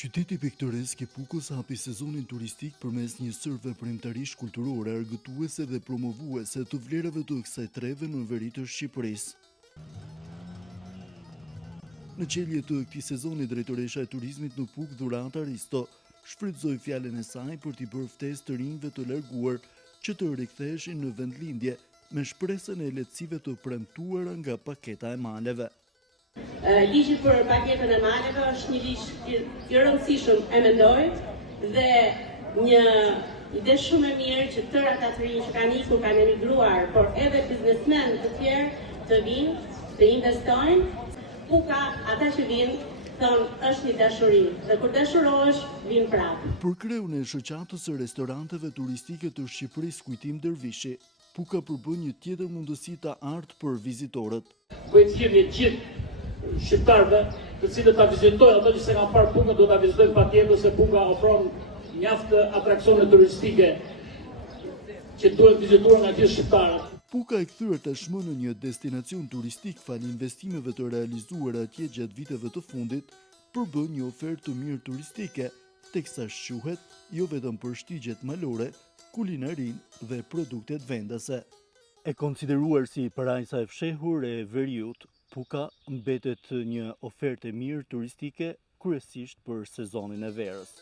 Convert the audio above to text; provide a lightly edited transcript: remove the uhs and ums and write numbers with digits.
Qyteti piktoresk i Pukës hapi sezonin turistik përmes një sër veprimtarish kulturore, argëtuese dhe promovuese të vlerave të kësaj treve në veri të Shqipërisë. Në qelje të këtij sezoni, drejtoresha e turizmit në Pukë, Dhurata Risto, shfrytëzoi fjalën e saj për t'i bërë ftesë të rinjve të larguar që të riktheheshin në vendlindje me shpresën e lehtësive të premtuara nga paketa e maleve. Ligji për paketën e maleve është një ligj i rëndësishëm, e mendoj, dhe një ide shumë e mirë që tërë ata të rinj që kanë ikur, kanë emigruar, por edhe biznesmen të tjerë të vinë, të investojnë. Puka, ata që vinë, thonë është një dashuri, dhe kur dashurohesh, vinë prapë. Për kreun e shoqatës së restoranteve turistike të Shqipërisë Kujtim Dervishi, Puka përbën një tjetër mundësi të artë për vizitorët. Bëjmë gjithë shqiptarëve të cilët ta vizitojnë, ato që se kanë parë Pukën do ta vizitojnë patjetër, se Puka ofron mjaft atraksione turistike që duhet vizituar nga gjithë shqiptarët. Puka e kthyer tashmë në një destinacion turistik fal investimeve të realizuara atje gjatë viteve të fundit, përbën një ofertë të mirë turistike, teksa shquhet jo vetëm për shtigjet malore, kulinarin dhe produktet vendase. E konsideruar si parajsa e fshehur e veriut, Puka mbetet një ofertë e mirë turistike kryesisht për sezonin e verës.